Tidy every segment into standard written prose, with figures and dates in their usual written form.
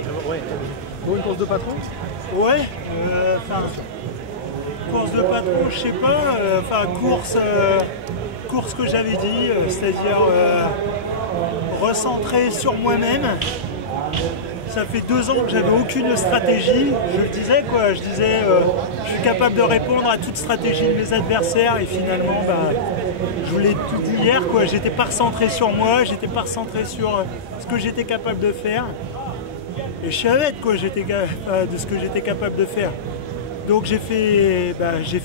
après, ouais, pour une course de patron? Ouais, enfin, course de patron, je sais pas, enfin, course que j'avais dit, c'est-à-dire recentrer sur moi-même. Ça fait 2 ans que j'avais aucune stratégie, je le disais quoi, je disais je suis capable de répondre à toute stratégie de mes adversaires et finalement je vous l'ai tout dit hier quoi, j'étais pas recentré sur moi, j'étais pas recentré sur ce que j'étais capable de faire et je savais de quoi j'étais de ce que j'étais capable de faire. Donc j'ai fait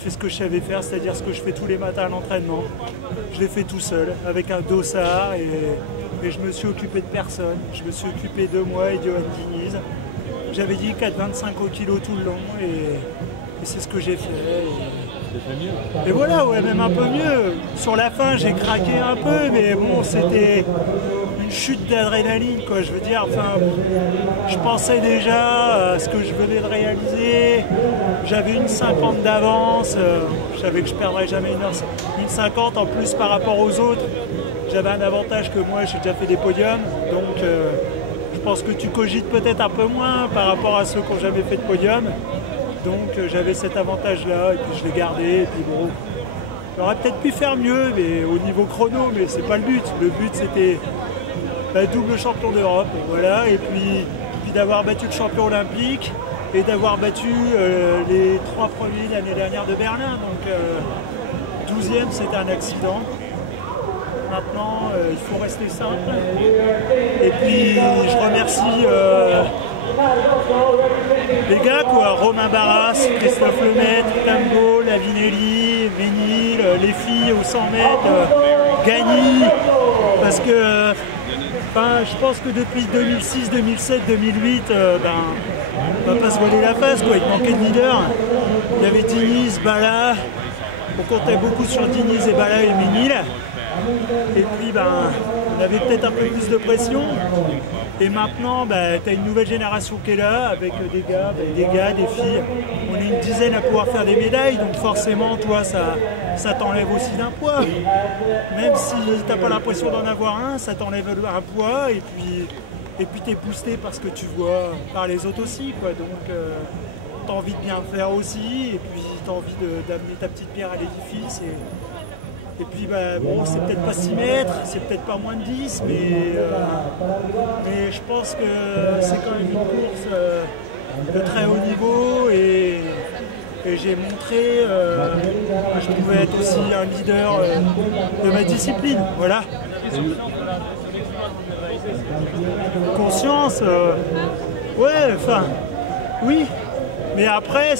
ce que je savais faire, c'est-à-dire ce que je fais tous les matins à l'entraînement. Je l'ai fait tout seul, avec un dossard et je me suis occupé de personne. Je me suis occupé de moi et de Johan Diniz. J'avais dit 4,25 au kilo tout le long et c'est ce que j'ai fait. Et voilà, ouais, même un peu mieux. Sur la fin, j'ai craqué un peu, mais bon, c'était une chute d'adrénaline, quoi. Je veux dire, enfin, je pensais déjà à ce que je venais de réaliser. J'avais une 50 d'avance. Je savais que je perdrais jamais une 50 en plus par rapport aux autres. J'avais un avantage que moi, j'ai déjà fait des podiums, donc je pense que tu cogites peut-être un peu moins par rapport à ceux qui n'ont jamais fait de podium. Donc j'avais cet avantage-là, et puis je l'ai gardé, et puis bon, j'aurais peut-être pu faire mieux, mais au niveau chrono, mais c'est pas le but. Le but c'était double champion d'Europe, voilà, et puis d'avoir battu le champion olympique, et d'avoir battu les 3 premiers l'année dernière de Berlin, donc 12e c'était un accident. Maintenant, il faut rester simple. Et puis, je remercie les gars, quoi. Romain Barras, Christophe Lemaître, Tambo, Lavinelli, Ménil, les filles au 100 mètres, Gagny. Parce que, je pense que depuis 2006, 2007, 2008, on va pas se voiler la face, quoi. Il manquait de leader. Il y avait Diniz, Bala. On comptait beaucoup sur Diniz et Bala et Ménil. Et puis on avait peut-être un peu plus de pression. Et maintenant, tu as une nouvelle génération qui est là, avec des gars, des filles. On est une dizaine à pouvoir faire des médailles, donc forcément, toi, ça t'enlève aussi d'un poids. Même si tu n'as pas l'impression d'en avoir un, ça t'enlève un poids. Et puis tu es boosté par ce que tu vois par les autres aussi, quoi. Donc, tu as envie de bien faire aussi, et puis tu as envie d'amener ta petite pierre à l'édifice. Et puis bon, c'est peut-être pas 6 mètres, c'est peut-être pas moins de 10, mais je pense que c'est quand même une course de très haut niveau et j'ai montré que je pouvais être aussi un leader de ma discipline. Voilà. Conscience, ouais, enfin, oui, mais après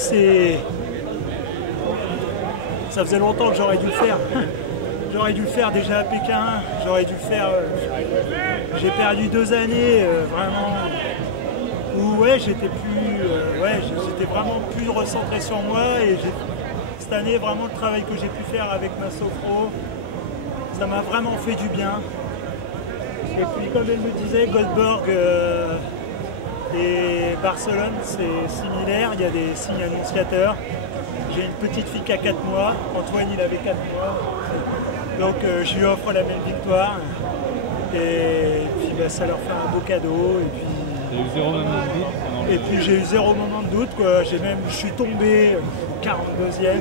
ça faisait longtemps que j'aurais dû le faire. J'aurais dû le faire déjà à Pékin, j'aurais dû le faire. J'ai perdu 2 années vraiment où j'étais vraiment plus recentré sur moi et cette année vraiment le travail que j'ai pu faire avec ma sophro, ça m'a vraiment fait du bien. Et puis comme elle me disait, Goldberg et Barcelone c'est similaire, il y a des signes annonciateurs. J'ai une petite fille qui a 4 mois, Antoine il avait 4 mois. Donc je lui offre la même victoire et puis ça leur fait un beau cadeau. Et puis j'ai eu 0 moment de doute, quoi. Je suis tombé 42e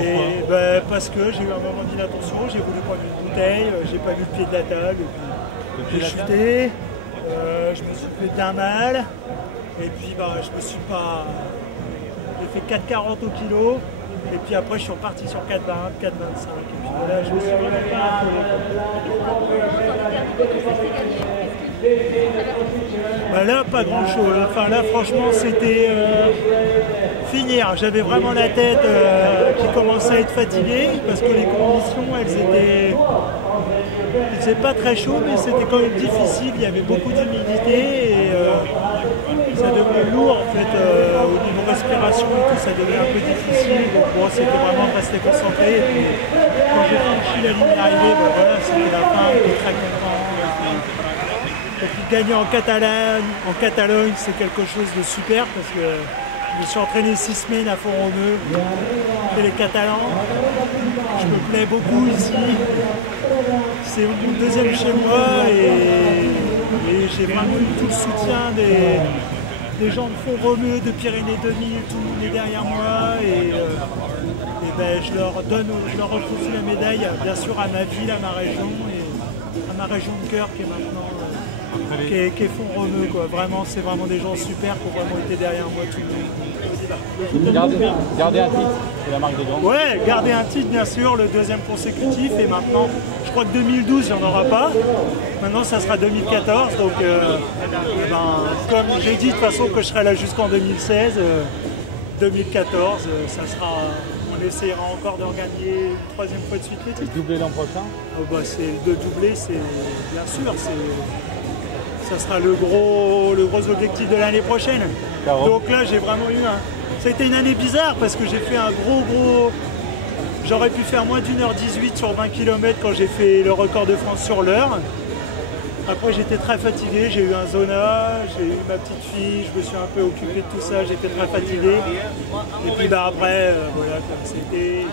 et parce que j'ai eu un moment d'inattention, j'ai voulu prendre une bouteille, j'ai pas vu le pied de la table, et puis j'ai chuté, je me suis fait bien mal et puis je me suis pas. J'ai fait 4,40 au kilo. Et puis après, je suis reparti sur 4,20, 4,25. Et puis voilà, je me suis vraiment pas affolé. Là, pas grand chose. Enfin, là, franchement, c'était finir. J'avais vraiment la tête qui commençait à être fatiguée parce que les conditions, elles il faisait pas très chaud, mais c'était quand même difficile. Il y avait beaucoup d'humidité et ça devenait lourd en fait au niveau respiration et tout, ça devenait un peu difficile. Donc bon, c'était vraiment rester concentré. Et puis, quand j'ai franchi la ligne d'arrivée, voilà, c'était la fin, j'étais très content. Et puis gagner en Catalogne, c'est quelque chose de super parce que je me suis entraîné 6 semaines à Font-Romeu, et les Catalans. Je me plais beaucoup ici. C'est mon 2e chez moi et Et j'ai vraiment eu tout le soutien des gens de Font-Romeu, de Pyrénées 2000, tout le monde est derrière moi. Et ben, je leur reconfie la médaille, bien sûr, à ma ville, à ma région, et à ma région de cœur qui est maintenant qui est Font-Romeu, quoi. Vraiment, c'est vraiment des gens super qui ont vraiment été derrière moi tout le monde. Garder un titre, c'est la marque des grands. Ouais, garder un titre, bien sûr, le deuxième consécutif. Et maintenant, je crois que 2012, il n'y en aura pas. Maintenant, ça sera 2014. Donc, comme j'ai dit de toute façon que je serai là jusqu'en 2016, 2014, ça sera. On essaiera encore de regagner une troisième fois de suite les titres. Doubler l'an prochain? De doubler, c'est bien sûr, ça sera le gros objectif de l'année prochaine. Donc là, j'ai vraiment eu ça a été une année bizarre parce que j'ai fait un gros... J'aurais pu faire moins d'1h18 sur 20 km quand j'ai fait le record de France sur l'heure. Après, j'étais très fatigué, j'ai eu un zona, j'ai eu ma petite fille, je me suis un peu occupé de tout ça, j'étais très fatigué. Et puis après, voilà, comme c'était...